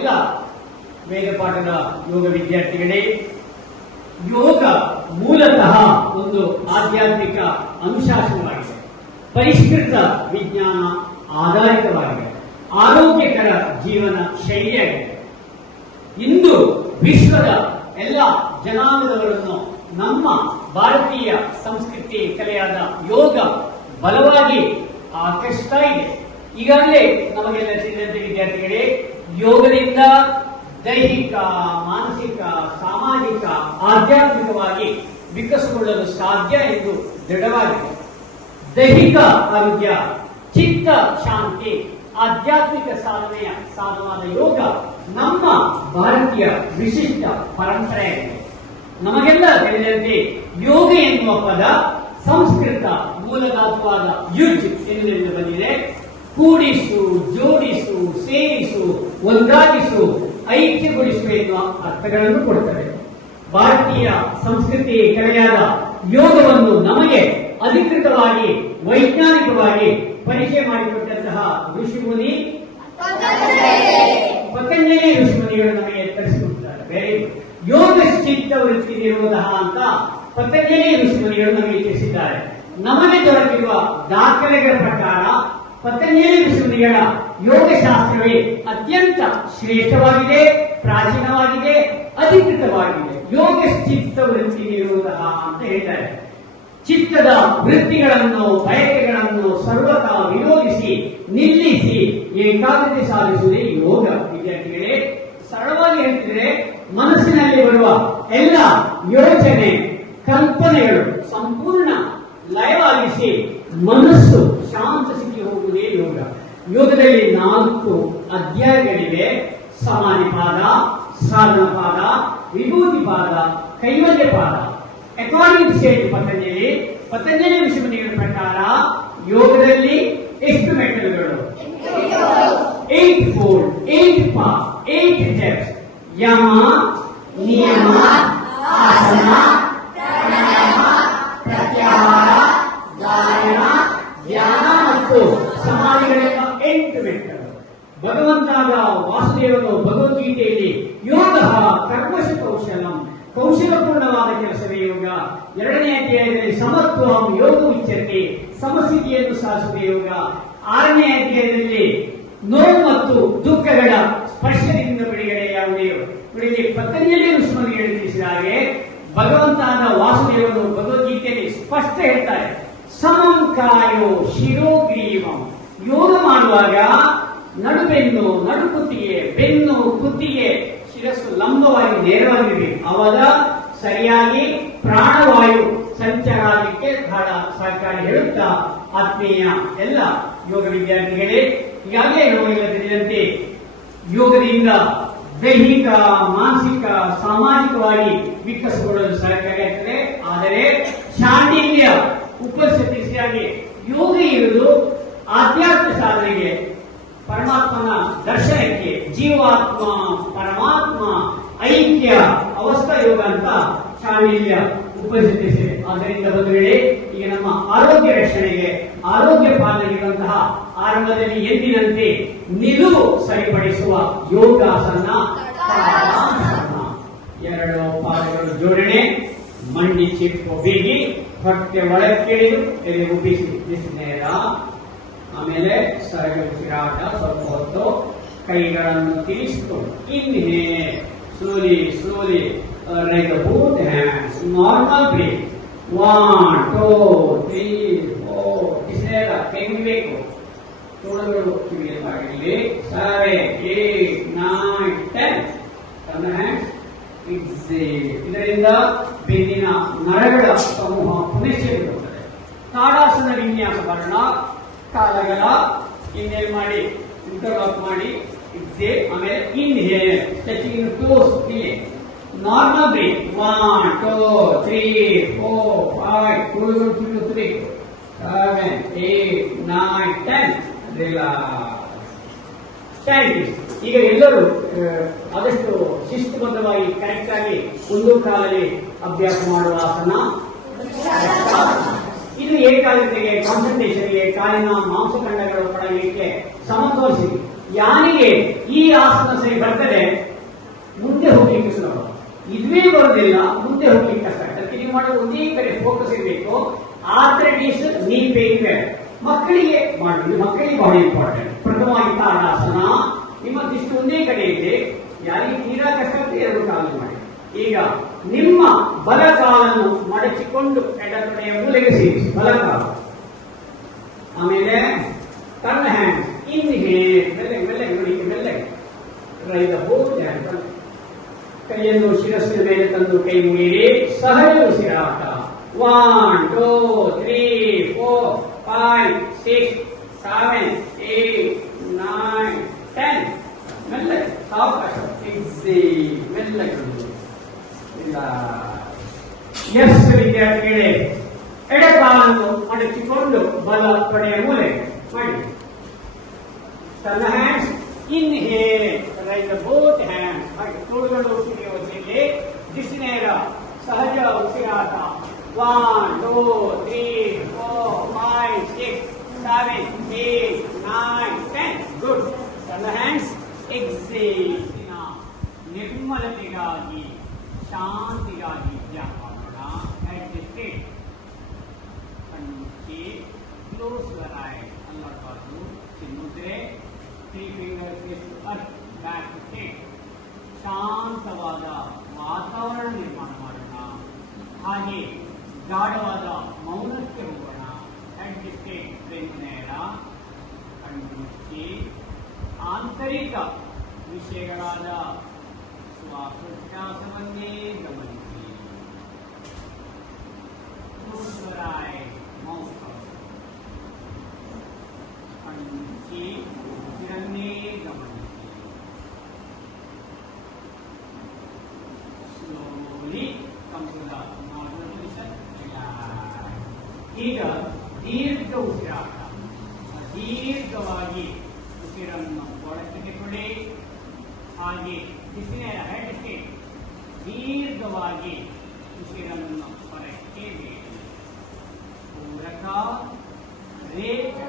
ಎಲ್ಲ ವೇದ ಪಾಠದ ಯೋಗ ವಿದ್ಯಾರ್ಥಿಗಳೇ, ಯೋಗ ಮೂಲತಃ ಒಂದು ಆಧ್ಯಾತ್ಮಿಕ ಅನುಶಾಸನವಾಗಿದೆ. ಪರಿಷ್ಕೃತ ವಿಜ್ಞಾನ ಆಧಾರಿತವಾಗಿದೆ. ಆರೋಗ್ಯಕರ ಜೀವನ ಶೈಲಿಯಾಗಿದೆ. ಇಂದು ವಿಶ್ವದ ಎಲ್ಲ ಜನಾಂಗದವರನ್ನು ನಮ್ಮ ಭಾರತೀಯ ಸಂಸ್ಕೃತಿ ಕಲೆಯಾದ ಯೋಗ ಬಲವಾಗಿ ಆಕರ್ಷಿಸ್ತಾ ಇದೆ. ಈಗಾಗಲೇ ನಮಗೆಲ್ಲ ತಿಳಿದಂತೆ ವಿದ್ಯಾರ್ಥಿಗಳೇ, ಯೋಗದಿಂದ ದೈಹಿಕ, ಮಾನಸಿಕ, ಸಾಮಾಜಿಕ, ಆಧ್ಯಾತ್ಮಿಕವಾಗಿ ವಿಕಸಗೊಳ್ಳಲು ಸಾಧ್ಯ ಎಂದು ದೃಢವಾಗಿದೆ. ದೈಹಿಕ ಆರೋಗ್ಯ, ಚಿತ್ತ ಶಾಂತಿ, ಆಧ್ಯಾತ್ಮಿಕ ಸಾಧನವಾದ ಯೋಗ ನಮ್ಮ ಭಾರತೀಯ ವಿಶಿಷ್ಟ ಪರಂಪರೆಯಾಗಿದೆ. ನಮಗೆಲ್ಲ ತಿಳಿದಂತೆ ಯೋಗ ಎನ್ನುವ ಪದ ಸಂಸ್ಕೃತ ಮೂಲಧಾತುವಾದ ಯುಜ್ ಎನ್ನುವುದರಿಂದ ಬಂದಿದೆ. ಕೂಡಿಸು, ಜೋಡಿಸು, ಸೇರಿಸು, ಒಂದಾಗಿಸು, ಐಕ್ಯಗೊಳಿಸು ಎನ್ನುವ ಅರ್ಥಗಳನ್ನು ಕೊಡುತ್ತದೆ. ಭಾರತೀಯ ಸಂಸ್ಕೃತಿ ಕಲೆಯಾದ ಯೋಗವನ್ನು ನಮಗೆ ಅಧಿಕೃತವಾಗಿ ವೈಜ್ಞಾನಿಕವಾಗಿ ಪರಿಚಯ ಮಾಡಿಕೊಟ್ಟಂತಹ ಋಷಿಮುನಿ ಪತಂಜಲಿ ಋಷಿಮುನಿಗಳು ನಮಗೆ ತಿಳಿಸಿಕೊಟ್ಟಿದ್ದಾರೆ. ಬೇರೆ ಯೋಗ ಚಿತ್ತ ವೃತ್ತಿ ನಿರೋಧ ಅಂತ ಪತಂಜಲಿ ಋಷಿಮುನಿಗಳು ನಮಗೆ ತಿಳಿಸಿದ್ದಾರೆ. ನಮಗೆ ದೊರಕಿರುವ ದಾಖಲೆಗಳ ಪ್ರಕಾರ ಪತಂಜಲಿ ಋಷಿಮುನಿಗಳ ಯೋಗಶಾಸ್ತ್ರವೇ ಅತ್ಯಂತ ಶ್ರೇಷ್ಠವಾಗಿದೆ, ಪ್ರಾಚೀನವಾಗಿದೆ, ಅಧಿಕೃತವಾಗಿದೆ. ಯೋಗ ಚಿತ್ತ ವೃತ್ತಿ ನಿರೋಧ ಅಂತ ಹೇಳ್ತಾರೆ. ಚಿತ್ತದ ವೃತ್ತಿಗಳನ್ನು, ಬಯಕೆಗಳನ್ನು ಸರ್ವತಾ ವಿರೋಧಿಸಿ ನಿಲ್ಲಿಸಿ ಏಕಾಗ್ರತೆ ಸಾಧಿಸುವುದೇ ಯೋಗ. ವಿದ್ಯಾರ್ಥಿಗಳೇ, ಸರಳವಾಗಿ ಹೇಳ್ತಿದ್ರೆ ಮನಸ್ಸಿನಲ್ಲಿ ಬರುವ ಎಲ್ಲ ಯೋಚನೆ, ಕಲ್ಪನೆಗಳು ಸಂಪೂರ್ಣ ಲಯವಾಗಿಸಿ ಮನಸ್ಸು ಶಾಂತ ಸ್ಥಿತಿ ಹೋಗುವುದೇ ಯೋಗ. ಯೋಗದಲ್ಲಿ 4 ಅಧ್ಯಾಯಗಳಿವೆ. ಸಮಾಧಿಪಾದ, ಸಾಧನ ಪಾದ, ವಿಭೂತಿ ಪಾದ, ಕೈವಲ್ಯ ಪಾದ. ಅಕಾರ್ಡಿಂಗ್ ಟು ಪತಂಜಲಿ ಋಷಿಮುನಿಗಳ ಪ್ರಕಾರ ಯೋಗದಲ್ಲಿ ಎಷ್ಟು ಮೆಟ್ಟಲುಗಳು? 8 fold, 8 paths, 8 steps. ಯಮ, ನಿಯಮ, ಆಸನ, ಪ್ರಾಣಾಯಾಮ, ಪ್ರತ್ಯಾಹಾರ, ಧಾರಣ, ಧ್ಯಾನ ಮತ್ತು ಸಮಾಧಿಗಳೆಂಬ 8 ಮೆಟ್ಟಲು. ಭಗವಂತಾದ ವಾಸುದೇವನು ಭಗವದ್ಗೀತೆಯಲ್ಲಿ ಯೋಗ ಕರ್ಮಶು ಕೌಶಲಂ, ಕೌಶಲಪೂರ್ಣವಾದ ಕೆಲಸವೇ ಯೋಗ. 2ನೇ ಅಧ್ಯಾಯದಲ್ಲಿ ಸಮತ್ವಂ ಯೋಗ ಉಚ್ಯತೆ, ಸಮಸ್ಥಿತಿಯನ್ನು ಸಾಧಿಸುವ ಯೋಗ. 6ನೇ ಅಧ್ಯಾಯದಲ್ಲಿ ನೋವು ಮತ್ತು ದುಃಖಗಳ ಸ್ಪರ್ಶದಿಂದ ಬಿಡುಗಡೆ ಯಾವುದೇ ಬಿಡುಗಡೆ. ಪತಂಜಲಿ ಋಷಿಮುನಿಗಳು ತಿಳಿಸಿದ ಹಾಗೆ ಭಗವಂತನಾದ ವಾಸುದೇವನು ಭಗವದ್ಗೀತೆಯಲ್ಲಿ ಸ್ಪಷ್ಟ ಹೇಳ್ತಾರೆ, ಸಮಂ ಕಾಯೋ ಶಿರೋಗ್ರೀವಂ. ಯೋಗ ಮಾಡುವಾಗ ನಡುಬೆನ್ನು, ನಡುಕುತ್ತಿಗೆ, ಬೆನ್ನು, ಕುತ್ತಿಗೆ, ಶಿರಸ್ಸು ಲಂಬವಾಗಿ ನೇರವಾಗಿರಬೇಕು. ಅವಾಗ ಸರಿಯಾಗಿ ಪ್ರಾಣವಾಯು ಸಂಚಾರ ಆಗಲಿಕ್ಕೆ ಬಹಳ ಸಹಕಾರಿ ಹೇಳುತ್ತಾ ಆತ್ಮೀಯ ಎಲ್ಲ ಯೋಗ ವಿದ್ಯಾರ್ಥಿಗಳೇ, ಈಗಾಗಲೇ ನಮಗೆಲ್ಲ ತಿಳಿದಂತೆ ಯೋಗದಿಂದ ದೈಹಿಕ, ಮಾನಸಿಕ, ಸಾಮಾಜಿಕವಾಗಿ ವಿಕಸಗೊಳ್ಳಲು ಸಹಕಾರಿಯಾಗ್ತದೆ. ಆದರೆ ಶಾಂಡಿಲ್ಯ ಉಪನಿಷತ್ತಿಗೆ ಯೋಗ ಇರುವುದು ಆಧ್ಯಾತ್ಮ ಸಾಧನೆಗೆ, ಪರಮಾತ್ಮನ ದರ್ಶನಕ್ಕೆ, ಜೀವಾತ್ಮ ಪರಮಾತ್ಮ ಐಕ್ಯ ಅವಸ್ಥಾ ಯೋಗ ಅಂತ ಶಾಂಡಿಲ್ಯ ಉಪನಿಷತ್ತಿದೆ. ಆದ್ದರಿಂದ ಬಂಧುಗಳೇ, ಈಗ ನಮ್ಮ ಆರೋಗ್ಯ ರಕ್ಷಣೆಗೆ, ಆರೋಗ್ಯ ಪಾಲನೆಗಿರುವಂತಹ ಆರಂಭದಲ್ಲಿ ಎಂದಿನಂತೆ ನಿಲುವು ಸರಿಪಡಿಸುವ ಯೋಗಾಸನ, ತಾಡಾಸನ. 2 ಪಾದಗಳು ಜೋಡಣೆ, ಮಂಡಿ ಚಿಪ್ಪು ಬಿಗಿ, ಹೊಟ್ಟೆ ಒಳಕ್ಕಿಳಿದು ಎದೆ ಉಬ್ಬಿಸಿ ನೇರ. ಆಮೇಲೆ ಸರಳ ಉಸಿರಾಟ ಸ್ವಲ್ಪ ಹೊತ್ತು, ಕೈಗಳನ್ನು ತಿರುಗಿಸಿಕೊಂಡು inhale, slowly, like the both hands, normal breath. 1, 2, 3, 4. ಇಷ್ಟೇ ತೆಗಿಬೇಕು. ತೋಳುಗಳು ಕಿವಿಗೆ ಬಾಗಿಲಿ. 7, 8, 9, 10. Turn the hands. Exhale. ಇದರಿಂದ ಬೆನ್ನಿನ ನರಗಳ ಸಮೂಹ ಪುನಶ್ಚೇತಗೊಳ್ಳುತ್ತದೆ. ತಾಡಾಸನ ವಿನ್ಯಾಸ ಮಾಡೋಣ. ಕಾಲಗಳ ಇನ್ಹೇಲ್ ಮಾಡಿ, ಇಂಟರ್ಲಾಕ್ ಮಾಡಿ, ಎಕ್ಸೇಲ್. ಆಮೇಲೆ ಇನ್ಹೇಲ್, ಟಚಿಂಗ್ ಟೋಸ್ ಇಲ್ಲಿ. Normal breath. 1, 2, 3, 4, 5. ತೋಳುಗಳು ಕಿವಿಯುತ್ತಬೇಕು. 7, 8, 9, 10. ರಿಲ್ಯಾಕ್ಸ್. ಈಗ ಎಲ್ಲರೂ ಆದಷ್ಟು ಶಿಸ್ತುಬದ್ಧವಾಗಿ ಕರೆಕ್ಟ್ ಆಗಿ ಒಂದು ಕಾಲಲ್ಲಿ ಅಭ್ಯಾಸ ಮಾಡುವ ಆಸನ. ಇದು ಏಕಾಗ್ರತೆಗೆ, ಕಾನ್ಸಂಟ್ರೇಷನ್ಗೆ, ಕಾಲಿನ ಮಾಂಸಖಂಡಗಳು ಪಡೆಯಲಿಕ್ಕೆ ಸಮತೋಲಿಸಿ ಯಾರಿಗೆ ಈ ಆಸನ ಸರಿ ಬರ್ತದೆ ಮುಂದೆ ಹೋಗ್ಲಿಕ್ಕೆ ಸುಲಭ. ಇದುವೇ ಬರೋದಿಲ್ಲ ಮುಂದೆ ಹೋಗ್ಲಿಕ್ಕೆ ಕಷ್ಟ. ಅದಕ್ಕೆ ನೀವು ಮಾಡೋದು ಒಂದೇ ಕಡೆ ಫೋಕಸ್ ಇರಬೇಕು. ಆರ್ಥರೈಟಿಸ್ ನೀ ಪೇನ್ ಮಕ್ಕಳಿಗೆ ಮಾಡಿ, ಮಕ್ಕಳಿಗೆ ಬಹಳ ಇಂಪಾರ್ಟೆಂಟ್. ಪ್ರಥಮವಾಗಿ ತಾಡಾಸನ. ನಿಮ್ಮ ದೃಷ್ಟಿ ಒಂದೇ ಕಡೆ ಇದೆ. ಯಾರಿಗೆ ತೀರಾ ಕಷ್ಟ ಎರಡು ಕಾಲು ಮಾಡಿ. ಈಗ ನಿಮ್ಮ ಬಲ ಕಾಲನ್ನು ಮಡಚಿಕೊಂಡು ಎಡತೊಡೆಯ ಮೂಲೆಗೆ ಸೇರಿಸಿ ಬಲಕಾಲ. ಆಮೇಲೆ ಟರ್ನ್ ಹ್ಯಾಂಡ್ ಇನ್ ಹೇರ್ ಮೆಲ್ಲಗೆ ಮೆಲ್ಲಗೆ ನೋಡಿ, ಮೆಲ್ಲಗೆ ರೈತ ಬೋಧೆ ಕೈಯನ್ನು ಶಿರಸ್ಸಿನ ಮೇಲೆ ತಂದು ಕೈ ಮುಗಿರಿ. ಸಹಜ ಉಸಿರಾಟ. 1 2 3 4 5 6 7 8 9 10. ಮೆಲ್ಲಗೆ ಸಾವಕಾಶ ಮೆಲ್ಲಗೆ. ಎಸ್ ವಿದ್ಯಾರ್ಥಿಗಳೇ, ಎಡಕಾಲನ್ನು ಮಡಚಿಕೊಂಡು ಬಲ ತೊಡೆಯ ಮೂಲೆ ಮಾಡಿ. Turn the hands in here, raise the both hands. ಹಾಗೆ ತೋಳುಗಳು ಉಸಿರಿಯಲ್ಲಿ ದಿಸಿ ನೇರ ಸಹಜ ಉಸಿರಾಟ. 1 2 3 4 5 6 7 8 9 10. Good. Turn the hands. Exhale. ನಿರ್ಮಲತೆಗಾಗಿ ಶಾಂತಿಗಾಗಿ ಮಾಡೋಣ. ಅಡ್ಜಸ್ಟೆಡ್. ಕಣ್ಣುಚ್ಚಿ ಕ್ಲೋಸ್ ಯುವರ್ ಐಸ್. ಅಲ್ಲಬಾರ್ದು. ಚಿನ್ನುದ್ರೆ 3 fingers is up, back to head. ಶಾಂತವಾದ ವಾತಾವರಣ ನಿರ್ಮಾಣ ಮಾಡೋಣ. ಹಾಗೆ ಗಾಢವಾದ ಮೌನಕ್ಕೆ ಹೋಗೋಣ. ಅಡ್ಜಸ್ಟೆಡ್. ಬೆನ್ನೇರ. ಕಣ್ಣುಚ್ಚಿ ಆಂತರಿಕ ವಿಷಯಗಳಾದ ಶ್ವಾಸೋಚ್ಛ್ವಾಸವನ್ನೇ ಗಮನಿಸಿ. ಕಣ್ಣುಚ್ಚಿ ಉಸಿರನ್ನೇ ಗಮನಿಸಿ. ಸ್ಲೋಲಿ ಕಂಪದ ಈಗ ದೀರ್ಘ ಉಸಿರಾಟ. ದೀರ್ಘವಾಗಿ ಉಸಿರನ್ನು ಒಳಗಿಟ್ಟುಕೊಳ್ಳಿ. ಹಾಗೆ ಬಿಸಿನೇರ ಹೆಡ್ ಸ್ಟೇಟ್. ದೀರ್ಘವಾಗಿ ಉಸಿರನ್ನು ಹೊರಕ್ಕೆ ಬೇಡಿ. ಪೂರಕ ರೇಖೆ